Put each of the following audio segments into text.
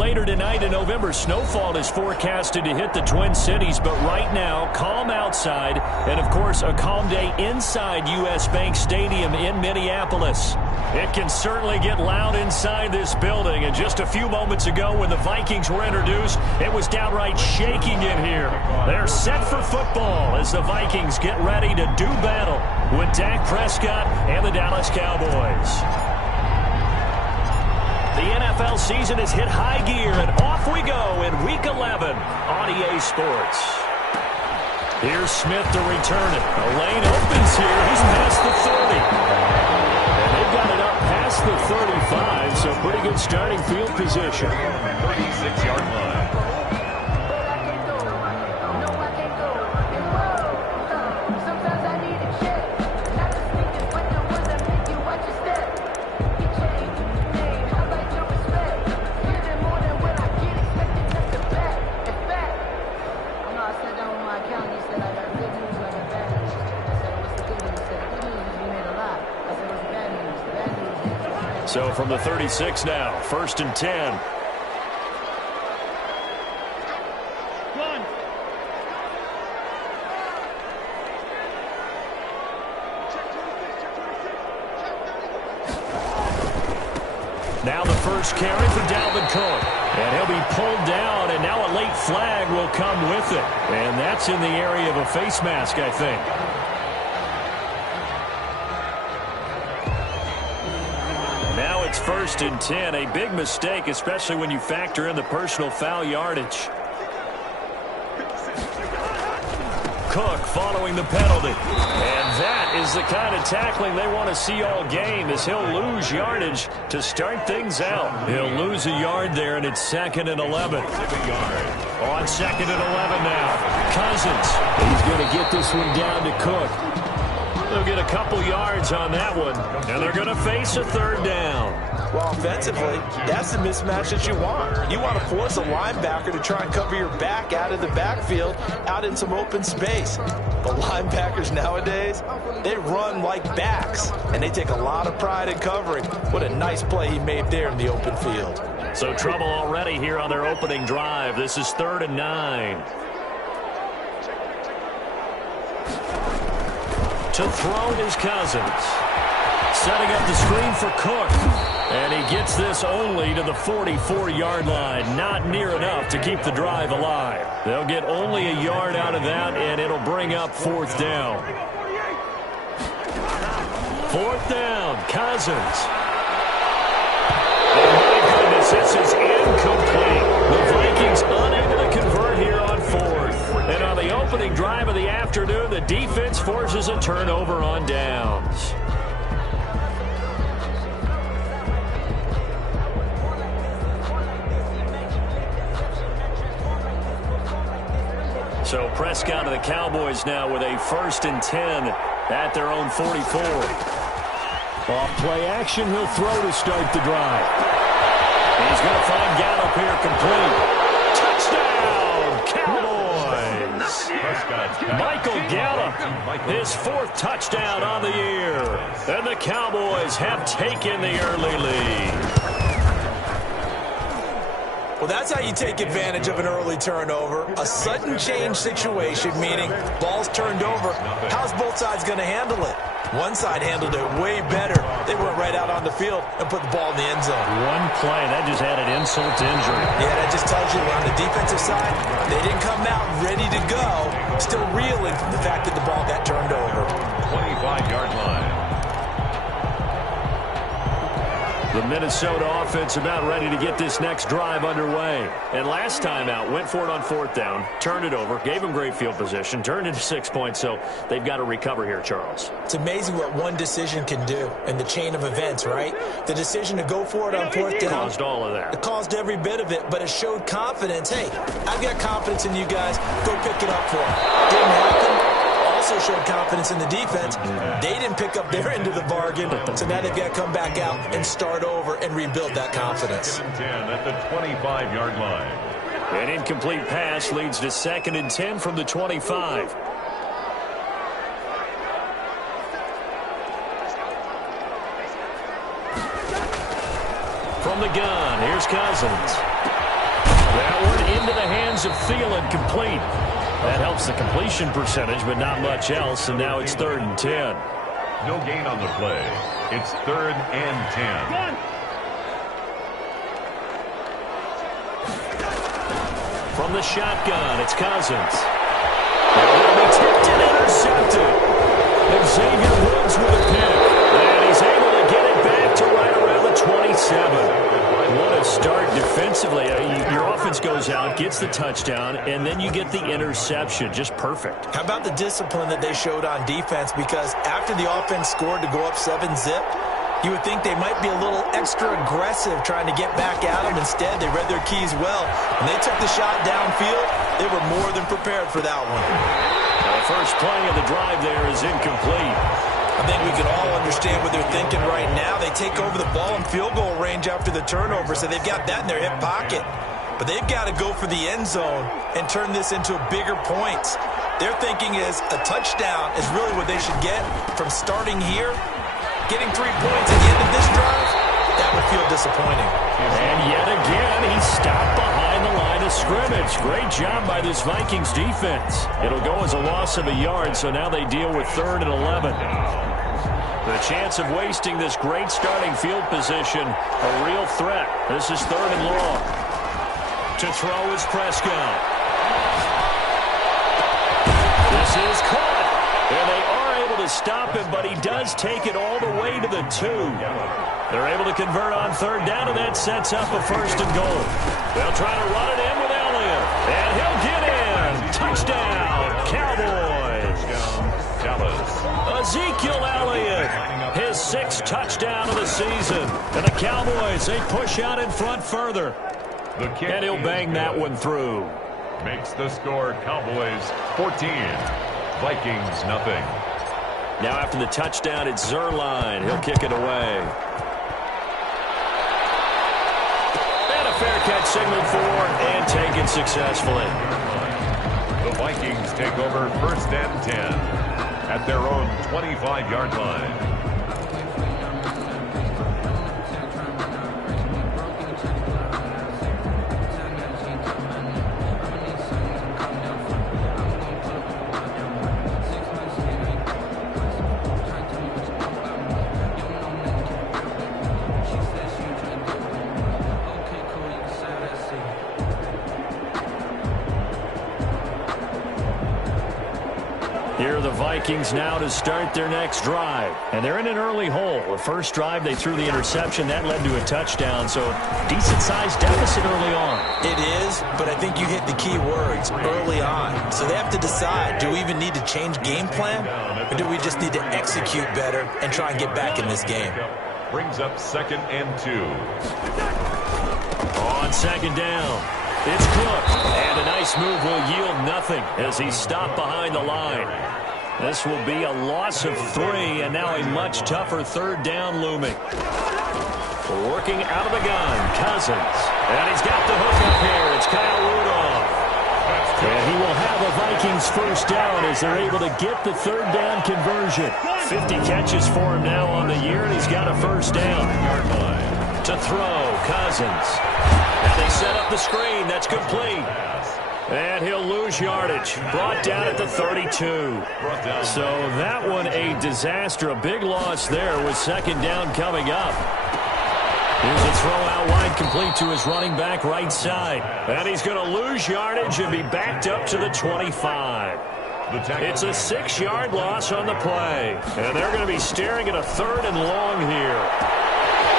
later tonight, a November snowfall is forecasted to hit the Twin Cities, but right now, calm outside, and of course, a calm day inside U.S. Bank Stadium in Minneapolis. It can certainly get loud inside this building, and just a few moments ago when the Vikings were introduced, it was downright shaking in here. They're set for football as the Vikings get ready to do battle with Dak Prescott and the Dallas Cowboys. The NFL season has hit high gear, and off we go in Week 11 on EA Sports. Here's Smith to return it. A lane opens here. He's past the 30. And they've got it up past the 35, so pretty good starting field position. 36-yard line. So from the 36 now, 1st and 10. Now the first carry for Dalvin Cook. And he'll be pulled down, and now a late flag will come with it. And that's in the area of a face mask, I think. Now it's 1st and 10. A big mistake, especially when you factor in the personal foul yardage. Cook following the penalty. And that is the kind of tackling they want to see all game, as he'll lose yardage to start things out. He'll lose a yard there, and it's 2nd and 11. On 2nd and 11 now. Cousins. He's going to get this one down to Cook. They'll get a couple yards on that one, and they're going to face a 3rd down. Well, offensively, that's the mismatch that you want. You want to force a linebacker to try and cover your back out of the backfield, out in some open space. The linebackers nowadays, they run like backs, and they take a lot of pride in covering. What a nice play he made there in the open field. So trouble already here on their opening drive. This is 3rd and 9. To throw is Cousins. Setting up the screen for Cook. And he gets this only to the 44-yard line. Not near enough to keep the drive alive. They'll get only a yard out of that, and it'll bring up 4th down. 4th down, Cousins. Oh, my goodness, this is incomplete. The Vikings unable to convert here on 4th. And on the opening drive of the afternoon, the defense forces a turnover on downs. So Prescott of the Cowboys now with a 1st and 10 at their own 44. Off play action, he'll throw to start the drive. He's going to find Gallup here complete. Touchdown, Cowboys! Michael Gallup, his 4th touchdown on the year. And the Cowboys have taken the early lead. Well, that's how you take advantage of an early turnover. A sudden change situation, meaning ball's turned over. How's both sides going to handle it? One side handled it way better. They went right out on the field and put the ball in the end zone. One play, that just added insult to injury. Yeah, that just tells you on the defensive side, they didn't come out ready to go, still reeling from the fact that the ball got turned over. 25-yard line. The Minnesota offense about ready to get this next drive underway. And last time out, went for it on 4th down, turned it over, gave them great field position, turned into 6 points, so they've got to recover here, Charles. It's amazing what one decision can do in the chain of events, right? The decision to go for it on 4th down. Caused all of that. It caused every bit of it, but it showed confidence. Hey, I've got confidence in you guys. Go pick it up for them. Didn't happen. Also showed confidence in the defense. They didn't pick up their end of the bargain, so now they've got to come back out and start over and rebuild that confidence. 10 at the 25-yard line. An incomplete pass leads to 2nd and 10 from the 25. From the gun, here's Cousins. throws of Thielen complete. That helps the completion percentage, but not much else, and now it's 3rd and 10. No gain on the play. It's 3rd and 10. From the shotgun, it's Cousins. It'll be tipped and intercepted. Xavier Woods with a pick. And he's able to get it back to right around the 27. What a start defensively. Your offense goes out, gets the touchdown, and then you get the interception. Just perfect. How about the discipline that they showed on defense? Because after the offense scored to go up 7-zip, you would think they might be a little extra aggressive trying to get back at them. Instead, they read their keys well. When they took the shot downfield, they were more than prepared for that one. The first play of the drive there is incomplete. I think we can all understand what they're thinking right now. They take over the ball in field goal range after the turnover, so they've got that in their hip pocket. But they've got to go for the end zone and turn this into bigger points. Their thinking is a touchdown is really what they should get from starting here. Getting 3 points at the end of this drive, that would feel disappointing. And yet again, he's stopped behind the line of scrimmage. Great job by this Vikings defense. It'll go as a loss of a yard, so now they deal with 3rd and 11. The chance of wasting this great starting field position, a real threat. This is 3rd and long. To throw is Prescott. This is caught. And they are able to stop him, but he does take it all the way to the 2. They're able to convert on 3rd down, and that sets up a 1st and goal. They'll try to run it in with Elliott. And he'll get in. Touchdown, Cowboys. Ezekiel Elliott, his 6th touchdown of the season. And the Cowboys, they push out in front further. And he'll bang that one through. Makes the score Cowboys 14. Vikings nothing. Now after the touchdown, it's Zerline. He'll kick it away. And a fair catch signaled for and taken successfully. The Vikings take over 1st and 10 at their own 25-yard line. Here are the Vikings now to start their next drive. And they're in an early hole. The first drive, they threw the interception. That led to a touchdown. So decent-sized deficit early on. It is, but I think you hit the key words, early on. So they have to decide, do we even need to change game plan? Or do we just need to execute better and try and get back in this game? Brings up 2nd and 2. On 2nd down, it's Cook. And a nice move will yield nothing as he's stopped behind the line. This will be a loss of 3, and now a much tougher 3rd down looming. Working out of the gun, Cousins. And he's got the hook up here. It's Kyle Rudolph. And he will have a Vikings 1st down as they're able to get the 3rd down conversion. 50 catches for him now on the year, and he's got a 1st down. To throw, Cousins. And they set up the screen. That's complete. And he'll lose yardage. Brought down at the 32. So that one a disaster. A big loss there with 2nd down coming up. Here's a throw out wide complete to his running back right side. And he's going to lose yardage and be backed up to the 25. It's a 6-yard loss on the play. And they're going to be staring at a 3rd and long here.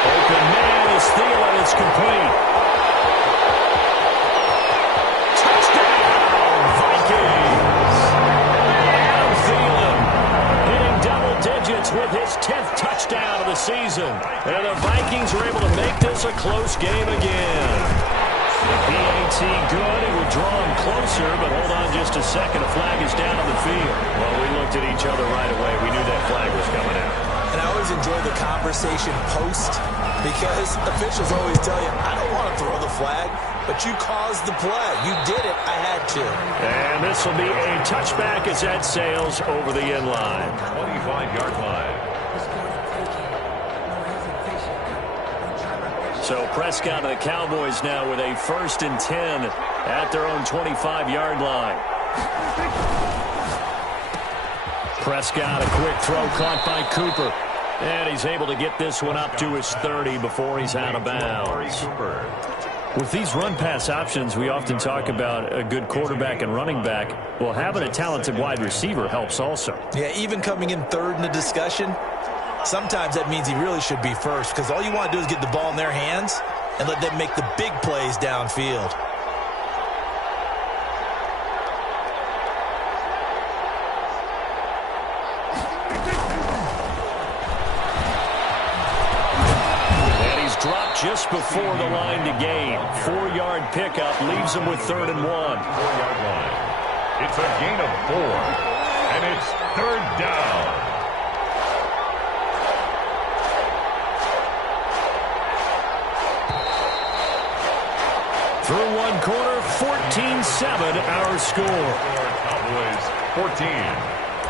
Open man is Thielen. It's complete. With his 10th touchdown of the season. And the Vikings are able to make this a close game again. The PAT good. It would draw him closer, but hold on just a second. A flag is down on the field. Well, we looked at each other right away. We knew that flag was coming out. And I always enjoy the conversation post because officials always tell you, I don't want to throw the flag, but you caused the play. You did it. I had to. And this will be a touchback as that sails over the end line. 25-yard line. So Prescott and the Cowboys now with a 1st and 10 at their own 25-yard line. Prescott, a quick throw caught by Cooper. And he's able to get this one up to his 30 before he's out of bounds. With these run-pass options, we often talk about a good quarterback and running back. Well, having a talented wide receiver helps also. Yeah, even coming in third in the discussion, sometimes that means he really should be first, because all you want to do is get the ball in their hands and let them make the big plays downfield. Just before the line to gain. 4-yard pickup leaves him with 3rd and 1. 4-yard line. It's a gain of 4. And it's 3rd down. Through one quarter, 14-7 our score. Cowboys 14.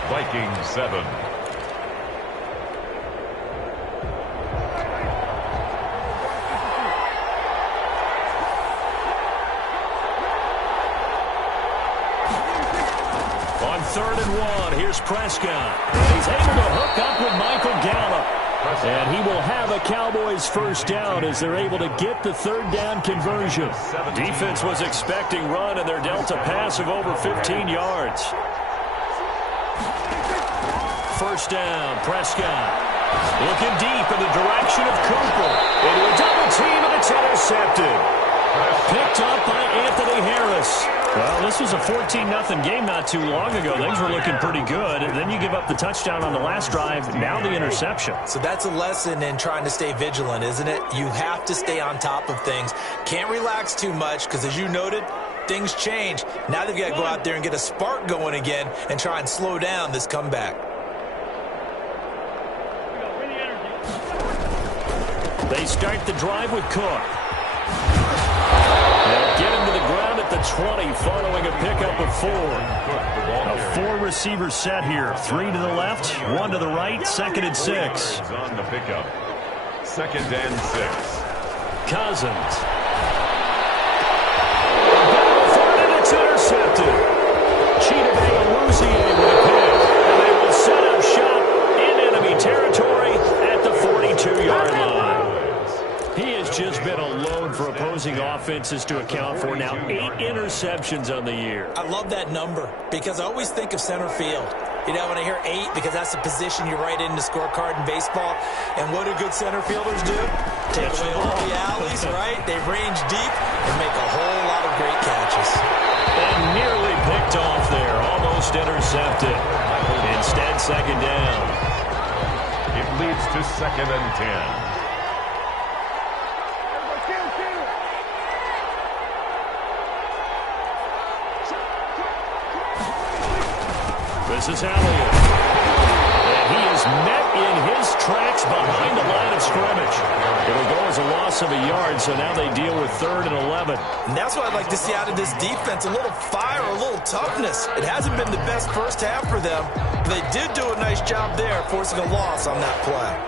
Vikings 7. On 3rd and 1, here's Prescott. He's able to hook up with Michael Gallup. And he will have a Cowboys first down as they're able to get the 3rd down conversion. Defense was expecting run, and they're dealt a pass of over 15 yards. First down, Prescott. Looking deep in the direction of Cooper. Into a double team, and it's intercepted. Picked up by Anthony Harris. Well, this was a 14-0 game not too long ago. Things were looking pretty good. And then you give up the touchdown on the last drive. Now the interception. So that's a lesson in trying to stay vigilant, isn't it? You have to stay on top of things. Can't relax too much because, as you noted, things change. Now they've got to go out there and get a spark going again and try and slow down this comeback. They start the drive with Cook. Get him to the ground at the 20 following a pickup of 4. A 4-receiver set here. 3 to the left, 1 to the right, 2nd and 6. On the pickup. 2nd and 6. Cousins. And it's intercepted. Chidobe Awuzie with a pick. And they will set up shop in enemy territory at the 42-yard line. He has just been alone for opposing offenses to account for. Now 8 interceptions on the year. I love that number because I always think of center field. You know, when I hear 8, because that's the position you write in the scorecard in baseball. And what do good center fielders do? Take away all the alleys, right? They range deep and make a whole lot of great catches. And nearly picked off there. Almost intercepted. Instead, 2nd down. It leads to 2nd and 10. This is Elliott. And he is met in his tracks behind the line of scrimmage. It'll go as a loss of a yard, so now they deal with 3rd and 11. And that's what I'd like to see out of this defense, a little fire, a little toughness. It hasn't been the best first half for them. They did do a nice job there, forcing a loss on that play.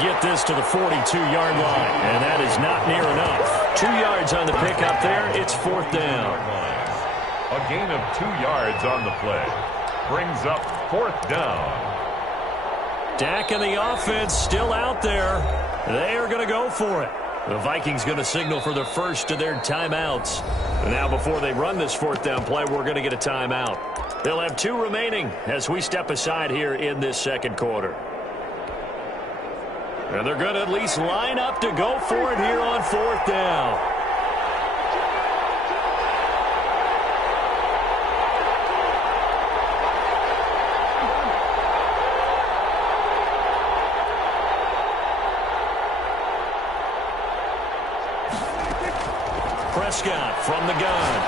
Get this to the 42-yard line, and that is not near enough. 2 yards on the pickup there. It's 4th down. A gain of 2 yards on the play brings up 4th down. Dak and the offense still out there. They are going to go for it. The Vikings going to signal for the first of their timeouts. Now, before they run this 4th down play, we're going to get a timeout. They'll have 2 remaining as we step aside here in this 2nd quarter. And they're going to at least line up to go for it here on 4th down. Prescott from the gun.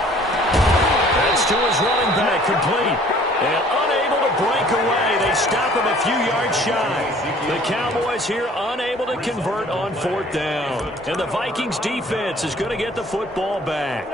That's to his running back, complete. And unable to break away. They stop him a few yards shy. The Cowboys here unable to convert on 4th down. And the Vikings defense is going to get the football back.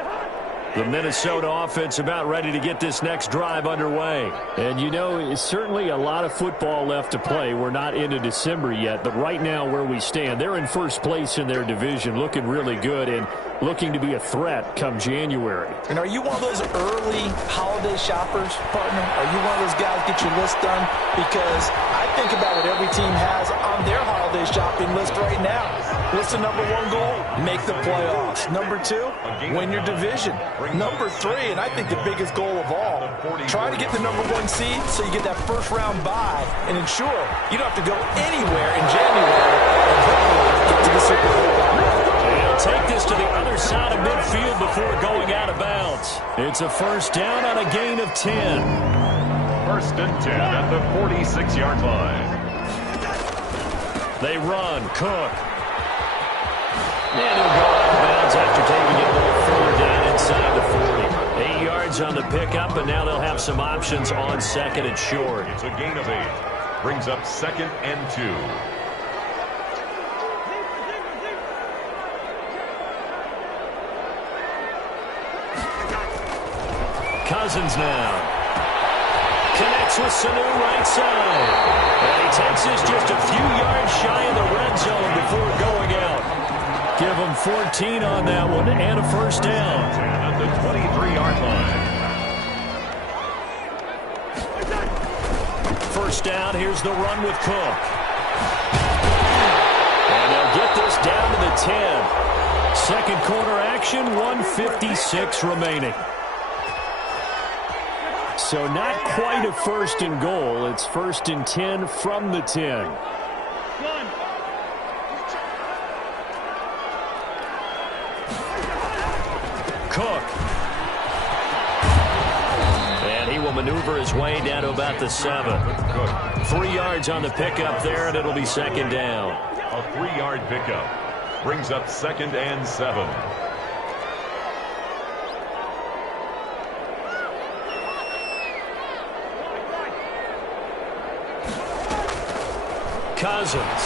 The Minnesota offense about ready to get this next drive underway. And, you know, it's certainly a lot of football left to play. We're not into December yet, but right now where we stand, they're in first place in their division, looking really good and looking to be a threat come January. And are you one of those early holiday shoppers, partner? Are you one of those guys get your list done? Because I think about what every team has on their holiday shopping list right now. What's the number one goal? Make the playoffs. Number two, win your division. Number three, and I think the biggest goal of all, try to get the number one seed so you get that first round bye and ensure you don't have to go anywhere in January and hopefully get to the Super Bowl. They'll take this to the other side of midfield before going out of bounds. It's a first down on a gain of 10. First and 10 at the 46-yard line. They run. Cook. And he'll go out of bounds after taking it a little further down inside the 40. 8 yards on the pickup, and now they'll have some options on second and short. It's a gain of 8. Brings up second and 2. Cousins now. Connects with Sanu right side. And he takes this just a few yards shy of the red zone before going out. Give him 14 on that one and a first down. At the 23-yard line. First down, here's the run with Cook. And they'll get this down to the 10. Second quarter action, 1:56 remaining. So not quite a first and goal. It's first and 10 from the 10. Cook. And he will maneuver his way down to about the 7. 3 yards on the pickup there, and it'll be second down. A 3-yard pickup. Brings up second and 7. Cousins.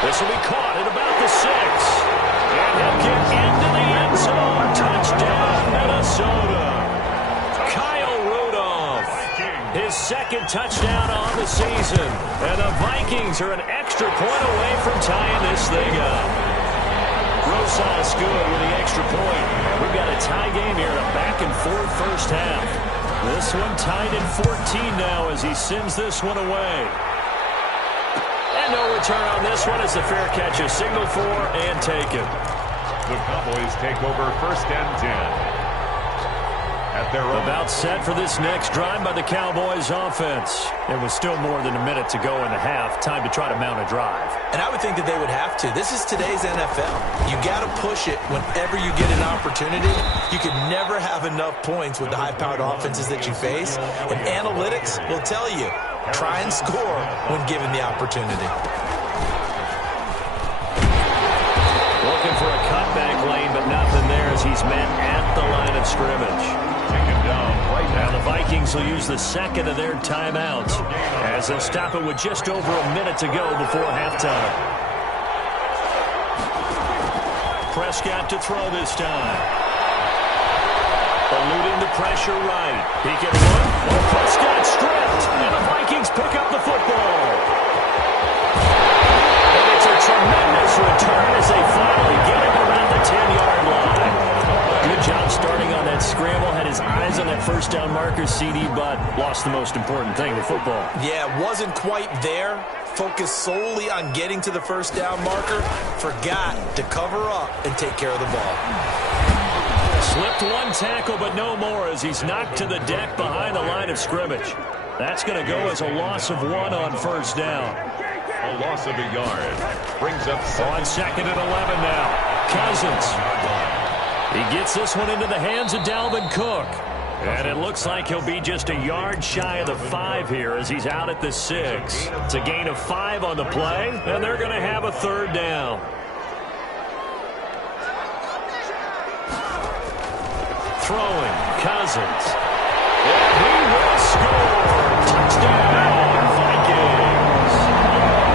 This will be caught at about the 6. And he'll get into the end zone. Touchdown, Minnesota. Kyle Rudolph. His second touchdown on the season. And the Vikings are an extra point away from tying this thing up. Rosas good with the extra point. We've got a tie game here, a back-and-forth first half. This one tied at 14 now as he sends this one away. No return on this one as the fair catch is signaled for and taken. The Cowboys take over first and 10. At their own. About set for this next drive by the Cowboys offense. It was still more than a minute to go in the half. Time to try to mount a drive. And I would think that they would have to. This is today's NFL. You got to push it whenever you get an opportunity. You can never have enough points with the high-powered offenses that you face. And analytics will tell you, try and score when given the opportunity. Looking for a cutback lane, but nothing there as he's met at the line of scrimmage. Taken down right now. The Vikings will use the second of their timeouts as they'll stop it with just over a minute to go before halftime. Prescott to throw this time. Eluding the pressure right. He can run. Oh, Prescott stripped. And the Vikings pick up the football. And it's a tremendous return as they finally get him around the 10-yard line. Good job starting on that scramble. Had his eyes on that first down marker, CD, but lost the most important thing, the football. Yeah, wasn't quite there. Focused solely on getting to the first down marker. Forgot to cover up and take care of the ball. Slipped one tackle, but no more as he's knocked to the deck behind the line of scrimmage. That's going to go as a loss of 1 on first down. A loss of a yard. Brings up on second and 11 now. Cousins. He gets this one into the hands of Dalvin Cook. And it looks like he'll be just a yard shy of the 5 here as he's out at the 6. It's a gain of 5 on the play, and they're going to have a third down. Throwing, Cousins. And he will score. Touchdown, Vikings.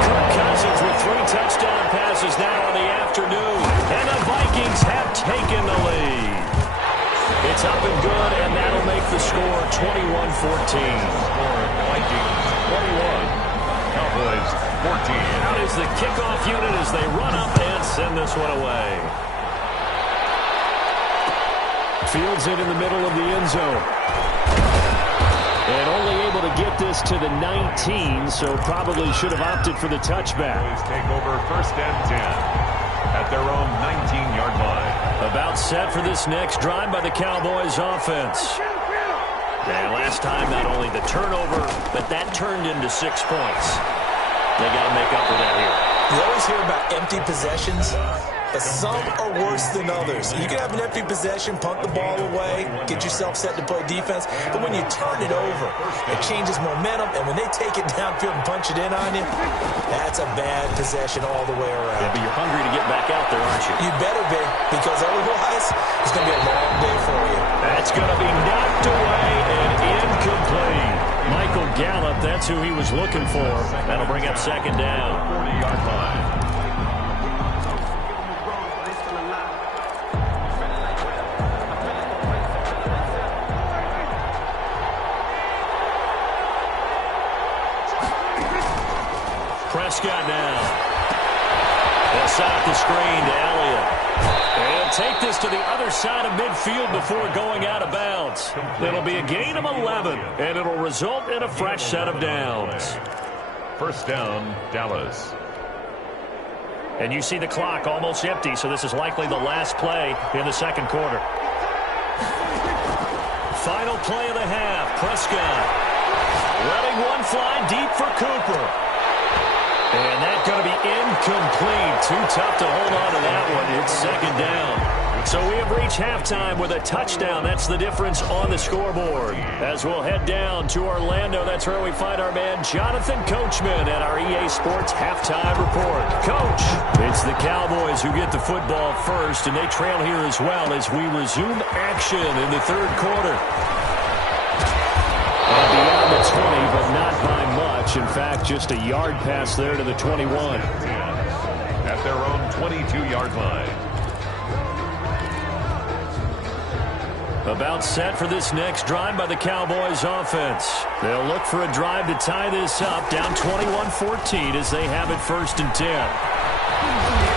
Kirk Cousins with 3 touchdown passes now in the afternoon. And the Vikings have taken the lead. It's up and good, and that'll make the score 21-14. Vikings 21, Cowboys 14. Out is the kickoff unit as they run up and send this one away. Fields it in the middle of the end zone. And only able to get this to the 19, so probably should have opted for the touchback. Take over first and 10 at their own 19-yard line. About set for this next drive by the Cowboys offense. And last time, not only the turnover, but that turned into 6 points. They got to make up for that here. You always hear about empty possessions, but some are worse than others. You can have an empty possession, punt the ball away, get yourself set to play defense, but when you turn it over, it changes momentum, and when they take it downfield and punch it in on you, that's a bad possession all the way around. Yeah, but you're hungry to get back out there, aren't you? You better be, because otherwise, it's going to be a long day for you. That's going to be knocked away and incomplete. Michael Gallup, that's who he was looking for. That'll bring up second down. 40-yard line. Prescott now. They'll set up the screen to Elliott. And take this to the other side of midfield before going out of bounds. It'll be a gain of 11, and it'll result in a fresh set of downs. First down, Dallas. And you see the clock almost empty, so this is likely the last play in the second quarter. Final play of the half. Prescott letting one fly deep for Cooper. And that's going to be incomplete. Too tough to hold on to that one. It's second down. So we have reached halftime with a touchdown. That's the difference on the scoreboard. As we'll head down to Orlando, that's where we find our man Jonathan Coachman at our EA Sports Halftime Report. Coach, it's the Cowboys who get the football first, and they trail here as well as we resume action in the third quarter. And beyond the 20, but not by much. In fact, just a yard pass there to the 21. At their own 22-yard line. About set for this next drive by the Cowboys offense. They'll look for a drive to tie this up, down 21-14 as they have it first and 10.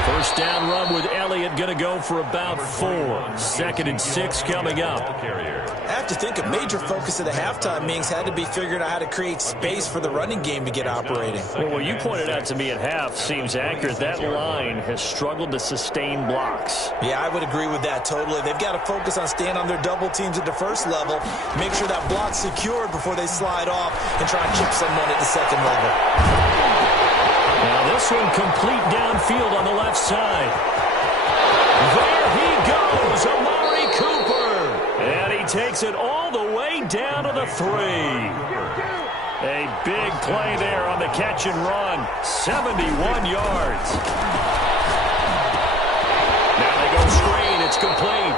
First down run with Elliott going to go for about 4. Second and 6 coming up. I have to think a major focus of the halftime meetings had to be figuring out how to create space for the running game to get operating. Well, what you pointed out to me at half seems accurate. That line has struggled to sustain blocks. Yeah, I would agree with that totally. They've got to focus on staying on their double teams at the first level, make sure that block's secured before they slide off and try and chip someone at the second level. Now this one complete downfield on the left side. There he goes, Amari Cooper. And he takes it all the way down to the 3. A big play there on the catch and run. 71 yards. Now they go screen. It's complete.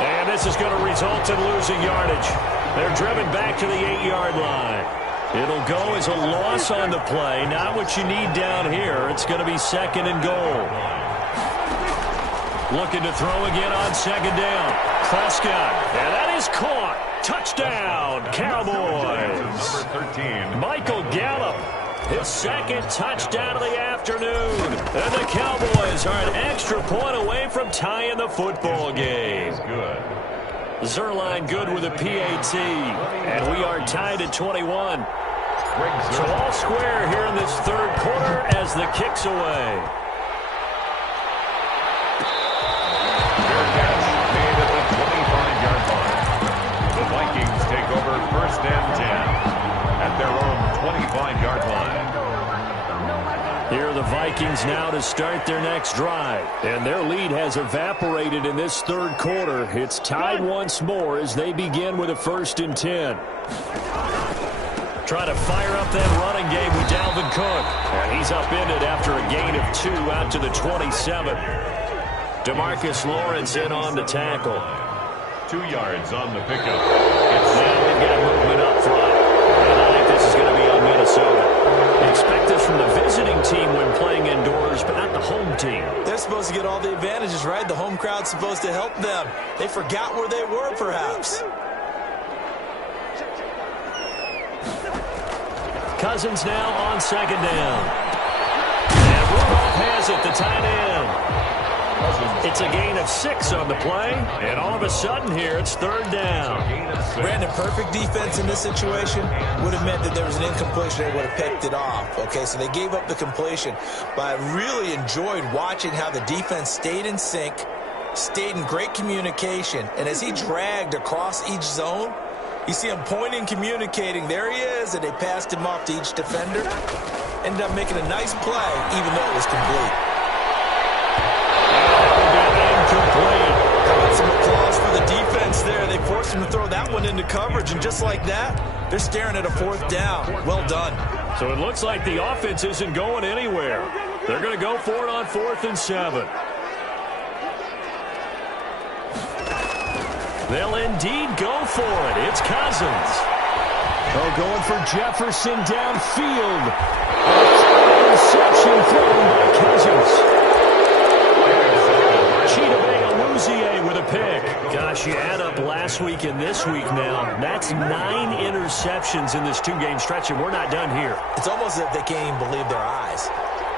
And this is going to result in losing yardage. They're driven back to the 8-yard line. It'll go as a loss on the play. Not what you need down here. It's going to be second and goal. Looking to throw again on second down. Prescott. And that is caught. Touchdown, Cowboys. Number 13. Michael Gallup. His second touchdown of the afternoon. And the Cowboys are an extra point away from tying the football game. Good. Zerline good with a PAT. And we are tied at 21. So all square here in this third quarter as the kick's away. Fair catch made at the 25-yard line. The Vikings take over first and 10 at their own 25-yard line. Here are the Vikings now to start their next drive. And their lead has evaporated in this third quarter. It's tied once more as they begin with a first and 10. Trying to fire up that running game with Dalvin Cook. And he's upended after a gain of 2 out to the 27. DeMarcus Lawrence in on the tackle. 2 yards on the pickup. Now they've got movement up front. And I think this is is going to be on Minnesota. You expect this from the visiting team when playing indoors, but not the home team. They're supposed to get all the advantages, right? The home crowd's supposed to help them. They forgot where they were, perhaps. Cousins now on second down. And Rudolph has it, the tight end. It's a gain of 6 on the play, and all of a sudden here it's third down. Brandon, perfect defense in this situation would have meant that there was an incompletion. They would have picked it off. Okay, so they gave up the completion. But I really enjoyed watching how the defense stayed in sync, stayed in great communication, and as he dragged across each zone, you see him pointing, communicating. There he is, and they passed him off to each defender. Ended up making a nice play, even though it was complete. Incomplete. How about some applause for the defense there? They forced him to throw that one into coverage, and just like that, they're staring at a fourth down. Well done. So it looks like the offense isn't going anywhere. They're going to go for it on 4th and 7. They'll indeed go for it. It's Cousins. Oh, going for Jefferson downfield. Interception thrown by Cousins. With a pick. Gosh, you add up last week and this week now. That's 9 interceptions in this 2-game stretch, and we're not done here. It's almost as if they can't even believe their eyes.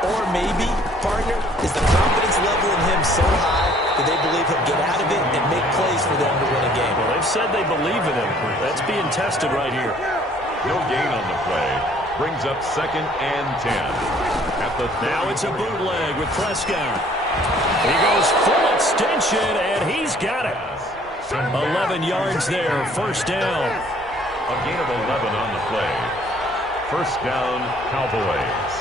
Or maybe, partner, is the confidence level in him so high that they believe he'll get out of it and make plays for them to win a game. Well, they've said they believe in him. That's being tested right here. No gain on the play. Brings up 2nd and 10. Now it's a bootleg with Prescott. He goes full extension, and he's got it. 11 yards there, first down. A gain of 11 on the play. First down, Cowboys.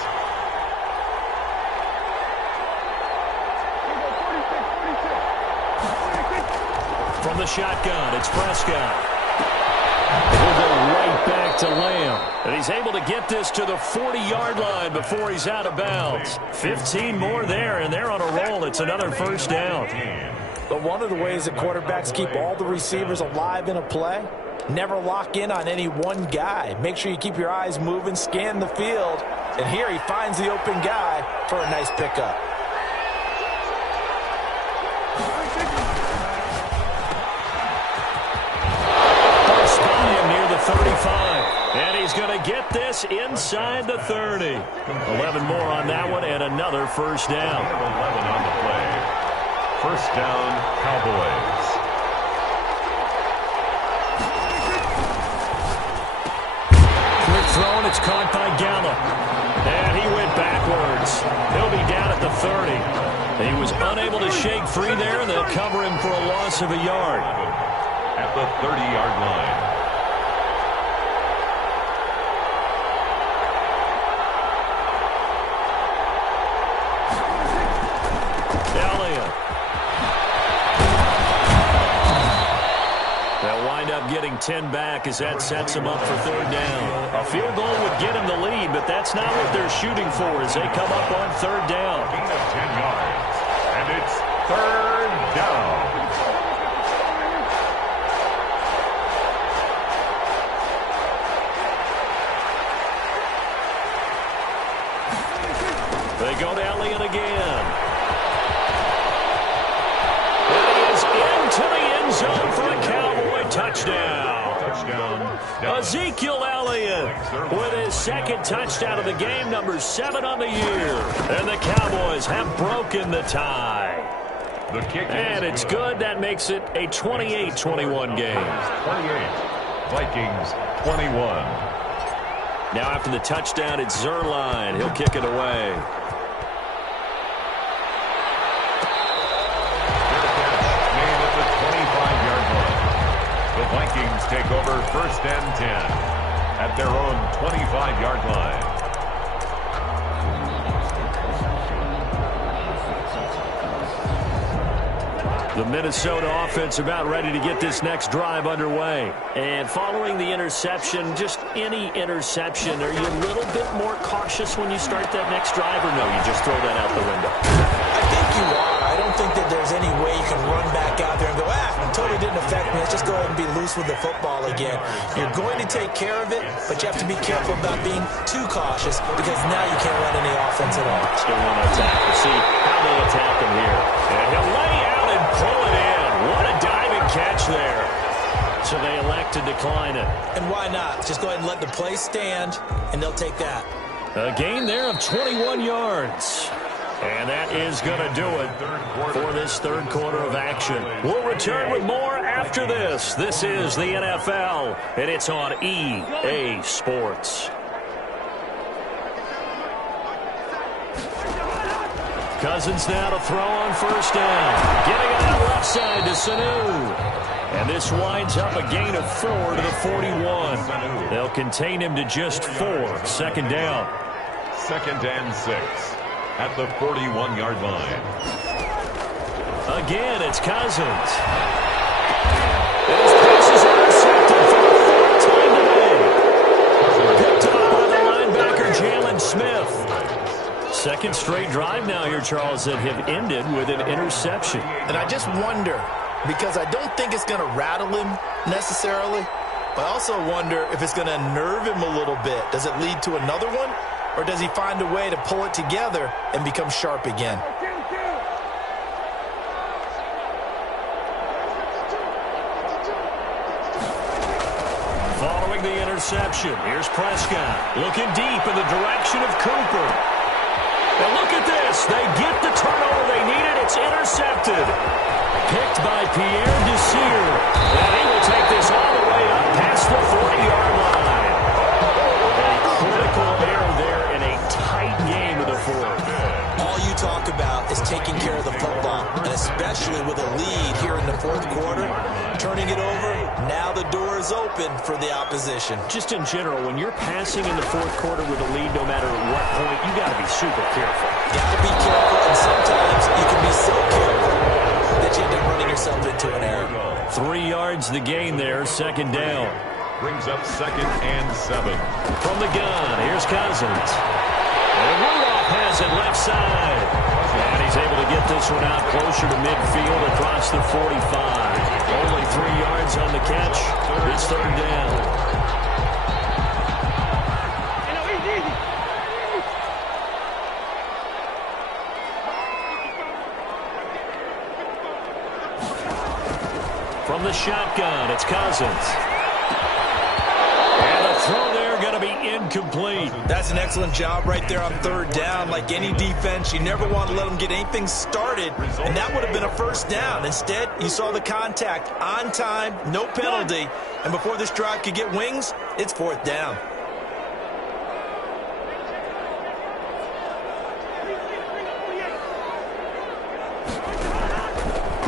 From the shotgun, it's Prescott. He'll go right back to Lamb. And he's able to get this to the 40-yard line before he's out of bounds. 15 more there, and they're on a roll. It's another first down. But one of the ways that quarterbacks keep all the receivers alive in a play, never lock in on any one guy. Make sure you keep your eyes moving, scan the field. And here he finds the open guy for a nice pickup. Near the 35. And he's going to get this inside the 30. 11 more on that one and another first down. 11 on the play. First down, Cowboys. Quick throw, and it's caught by Gallup. And he went backwards. He'll be down at the 30. He was unable to shake free there, and they'll cover him for a loss of a yard. At the 30-yard line. They'll wind up getting 10 back as that sets him up for third down. A field goal would get him the lead, but that's not what they're shooting for as they come up on third down. Gain of 10 yards, and it's third down. They go to Elliott again. And he is into the end zone for a Cowboy touchdown. Touchdown. Ezekiel Elliott with his second touchdown of the game, number 7 on the year. And the Cowboys have broken the tie. The kick and it's good. That makes it a 28-21 game. 28. Vikings 21. Now after the touchdown, it's Zerline. He'll kick it away. Made at the 25-yard line. The Vikings take over first and 10 at their own 25-yard line. The Minnesota offense about ready to get this next drive underway. And following the interception, just any interception, are you a little bit more cautious when you start that next drive, or no, you just throw that out the window? I think you are. I don't think that there's any way you can run back out there and go, it totally didn't affect me. Let's just go ahead and be loose with the football again. You're going to take care of it, but you have to be careful about being too cautious because now you can't run any offense at all. Still want to attack. We'll see how they attack him here. And he'll lay out and pull it in. What a diving catch there. So they elect to decline it. And why not? Just go ahead and let the play stand, and they'll take that. A gain there of 21 yards. And that is going to do it for this third quarter of action. We'll return with more after this. This is the NFL, and it's on EA Sports. Cousins now to throw on first down. Getting it out left side to Sanu. And this winds up a gain of 4 to the 41. They'll contain him to just 4. Second down. 2nd and 6 at the 41-yard line. Again, it's Cousins. And his pass is intercepted for the 4th time today. Picked up by the linebacker, Jalen Smith. Second straight drive now here, Charles, that have ended with an interception. And I just wonder, because I don't think it's going to rattle him necessarily, but I also wonder if it's going to nerve him a little bit. Does it lead to another one? Or does he find a way to pull it together and become sharp again? Following the interception, here's Prescott looking deep in the direction of Cooper. And look at this. They get the turnover they needed. It's intercepted. Picked by Pierre Desir. And he will take this all the way up past the 40-yard line. A critical error there in a tight game of the fourth. All you talk about is taking care of the football, and especially with a lead here in the fourth quarter, turning it over, now the door is open for the opposition. Just in general, when you're passing in the fourth quarter with a lead, no matter what point, you got to be super careful. Got to be careful, and sometimes you can be so careful that you end up running yourself into an error. 3 yards the gain there, second down. Brings up 2nd and 7. From the gun, here's Cousins. And Rudolph has it left side. And he's able to get this one out closer to midfield across the 45. Only 3 yards on the catch. It's third down. From the shotgun, it's Cousins. And the throw there going to be incomplete. That's an excellent job right there on third down. Like any defense, you never want to let them get anything started, and that would have been a first down. Instead, you saw the contact on time, no penalty, and before this drive could get wings, it's fourth down.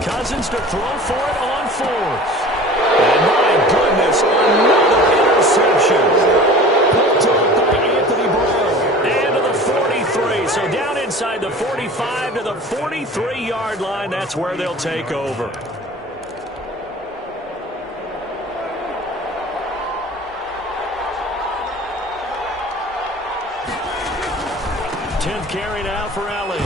Cousins to throw for it on fourth. And my goodness, another interception. Picked up by Anthony Brown. And to the 43. So down inside the 45 to the 43-yard line. That's where they'll take over. Tenth carry now for Elliott.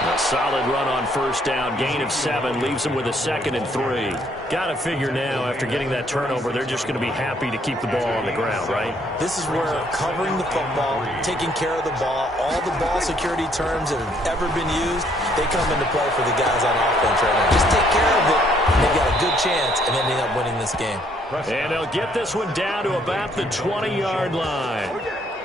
A solid run on first down. Gain of 7 leaves them with a 2nd and 3. Got to figure now, after getting that turnover, they're just going to be happy to keep the ball on the ground, right? This is where covering the football, taking care of the ball, all the ball security terms that have ever been used, they come into play for the guys on offense right now. Just take care of it, and they've got a good chance of ending up winning this game. And they'll get this one down to about the 20-yard line.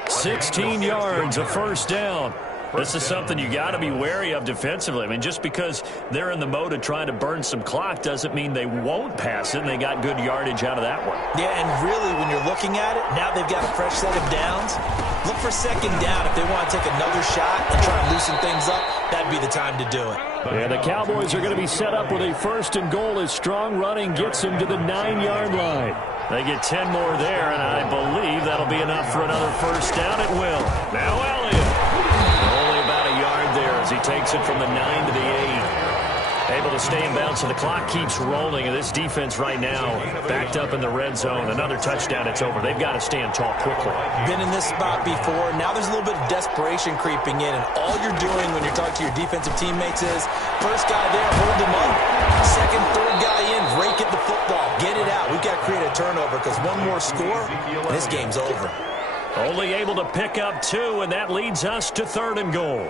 16 yards, a first down. This is something you got to be wary of defensively. I mean, just because they're in the mode of trying to burn some clock doesn't mean they won't pass it, and they got good yardage out of that one. Yeah, and really, when you're looking at it, now they've got a fresh set of downs. Look for second down. If they want to take another shot and try and loosen things up, that'd be the time to do it. And the Cowboys are going to be set up with a first and goal as strong running gets them to the 9-yard line. They get 10 more there, and I believe that'll be enough for another first down. It will. Now Elliott. Only about a yard there as he takes it from the 9 to the 8. Able to stay in bounds, so the clock keeps rolling, and this defense right now backed up in the red zone. Another touchdown, it's over. They've got to stand tall quickly. Been in this spot before. Now there's a little bit of desperation creeping in, and all you're doing when you're talking to your defensive teammates is first guy there, hold him up. Second, third guy in, rake at the football. Get it out. We've got to create a turnover because one more score, and this game's over. Only able to pick up 2, and that leads us to 3rd and goal.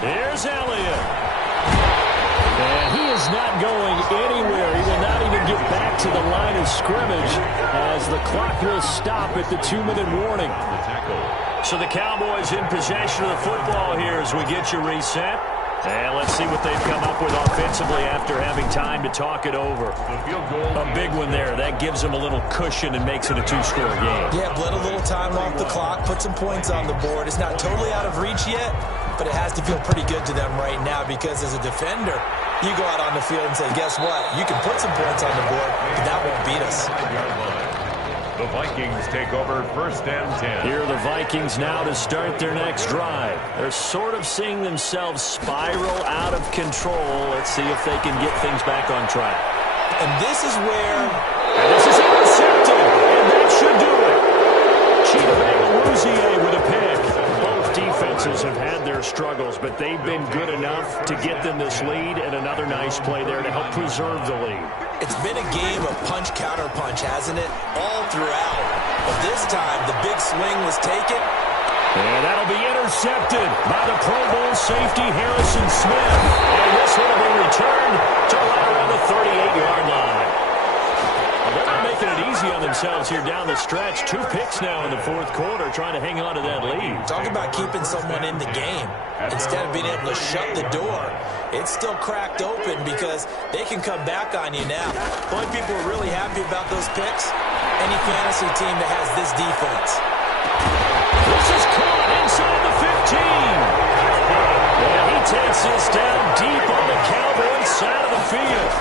Here's Elliott. And he is not going anywhere. He will not even get back to the line of scrimmage as the clock will stop at the 2-minute warning. So the Cowboys in possession of the football here as we get you reset. And let's see what they've come up with offensively after having time to talk it over. A big one there. That gives them a little cushion and makes it a 2-score game. Yeah, bled a little time off the clock, put some points on the board. It's not totally out of reach yet, but it has to feel pretty good to them right now because as a defender, you go out on the field and say, guess what? You can put some points on the board, but that won't beat us. The Vikings take over 1st and 10. Here are the Vikings now to start their next drive. They're sort of seeing themselves spiral out of control. Let's see if they can get things back on track. And this is where... And this is intercepted, and that should do it. Cheetah Bang with a pick. Both defenses have had their struggles, but they've been good enough to get them this lead, and another nice play there to help preserve the lead. It's been a game of punch-counter-punch, hasn't it? All throughout. But this time, the big swing was taken. And that'll be intercepted by the Pro Bowl safety, Harrison Smith. And this one will be returned to right around the 38-yard line. They're not making it easy on themselves here down the stretch. 2 picks now in the 4th quarter, trying to hang on to that lead. Talk about keeping someone in the game. Instead of being able to shut the door, it's still cracked open because they can come back on you now. The only people who are really happy about those picks, any fantasy team that has this defense. This is caught inside the 15. And he takes this down deep on the Cowboys side of the field.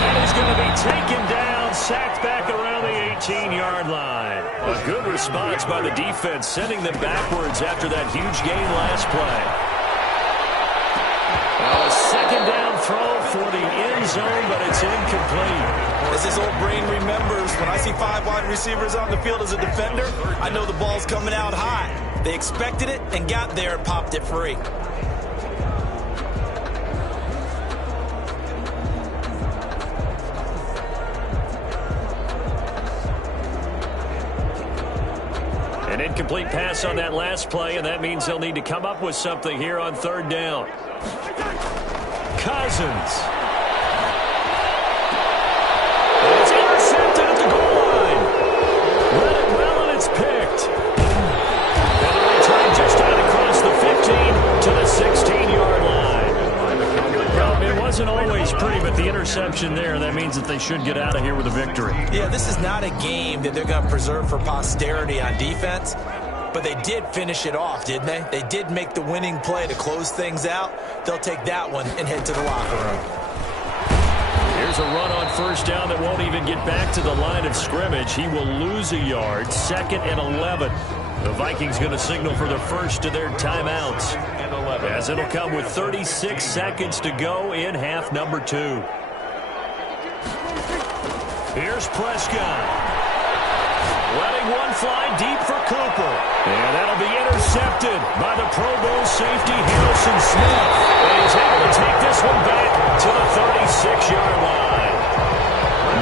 And he's going to be taken down, sacked back around the 18-yard line. A good response by the defense, sending them backwards after that huge gain last play. A 2nd down throw for the end zone, but it's incomplete. As his old brain remembers, when I see 5 wide receivers on the field as a defender, I know the ball's coming out high. They expected it and got there and popped it free. An incomplete pass on that last play, and that means they'll need to come up with something here on 3rd down. Cousins. And it's intercepted at the goal line. Read it well, and it's picked. And the return just out across the 15 to the 16-yard line. Well, it wasn't always pretty, but the interception there, that means that they should get out of here with a victory. Yeah, this is not a game that they're going to preserve for posterity on defense, but they did finish it off, didn't they? They did make the winning play to close things out. They'll take that one and head to the locker room. Here's a run on 1st down that won't even get back to the line of scrimmage. He will lose a yard, 2nd and 11. The Vikings going to signal for the first of their timeouts, as it'll come with 36 seconds to go in half number 2. Here's Prescott. Letting one fly deep for Cooper. And that'll be intercepted by the Pro Bowl safety, Harrison Smith. And he's able to take this one back to the 36-yard line.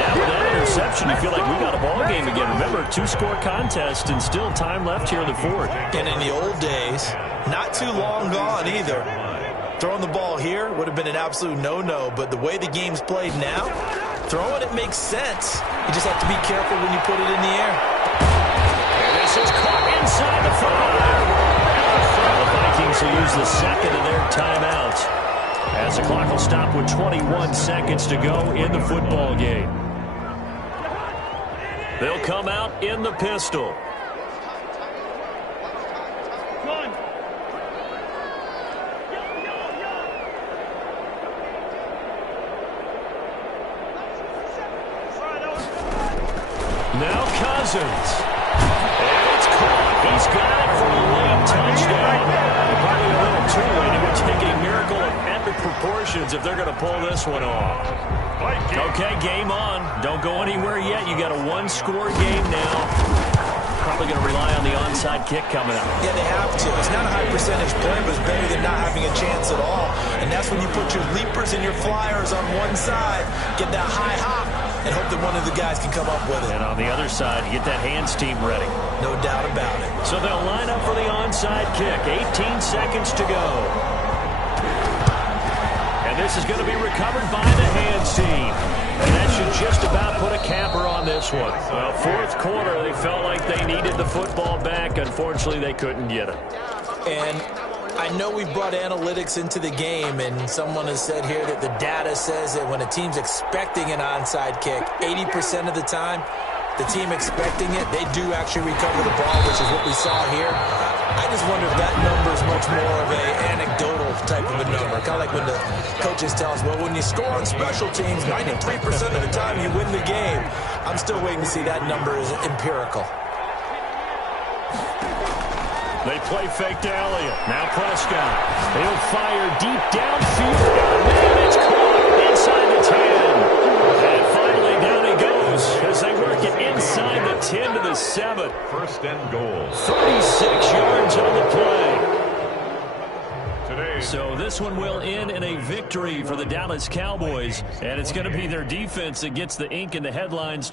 Now with that interception, you feel like we got a ball game again. Remember, 2-score contest and still time left here in the 4th. And in the old days, not too long gone either. Throwing the ball here would have been an absolute no-no, but the way the game's played now, throwing it makes sense. You just have to be careful when you put it in the air. And this is caught inside the 5. The Vikings will use the 2nd of their timeouts, as the clock will stop with 21 seconds to go in the football game. They'll come out in the pistol. Cousins. And it's caught. He's got it for a late touchdown. Probably a little too late. It would take a miracle of epic proportions if they're going to pull this one off. Okay, game on. Don't go anywhere yet. You got a one-score game now. Probably going to rely on the onside kick coming up. Yeah, they have to. It's not a high percentage play, but it's better than not having a chance at all. And that's when you put your leapers and your flyers on one side, get that high hop, and hope that one of the guys can come up with it. And on the other side, get that hands team ready. No doubt about it. So they'll line up for the onside kick. 18 seconds to go. And this is going to be recovered by the hands team. And that should just about put a capper on this one. Well, fourth quarter, they felt like they needed the football back. Unfortunately, they couldn't get it. And I know we brought analytics into the game, and someone has said here that the data says that when a team's expecting an onside kick, 80% of the time, the team expecting it, they do actually recover the ball, which is what we saw here. I just wonder if that number is much more of an anecdotal type of a number. Kind of like when the coaches tell us, well, when you score on special teams, 93% of the time you win the game. I'm still waiting to see that number is empirical. They play fake to Elliott. Now Prescott. He'll fire deep downfield. And it's caught inside the 10. And finally down he goes as they work it inside the 10 to the 7. First and goal. 36 yards on the play. Today. So this one will end in a victory for the Dallas Cowboys. And it's going to be their defense that gets the ink in the headlines.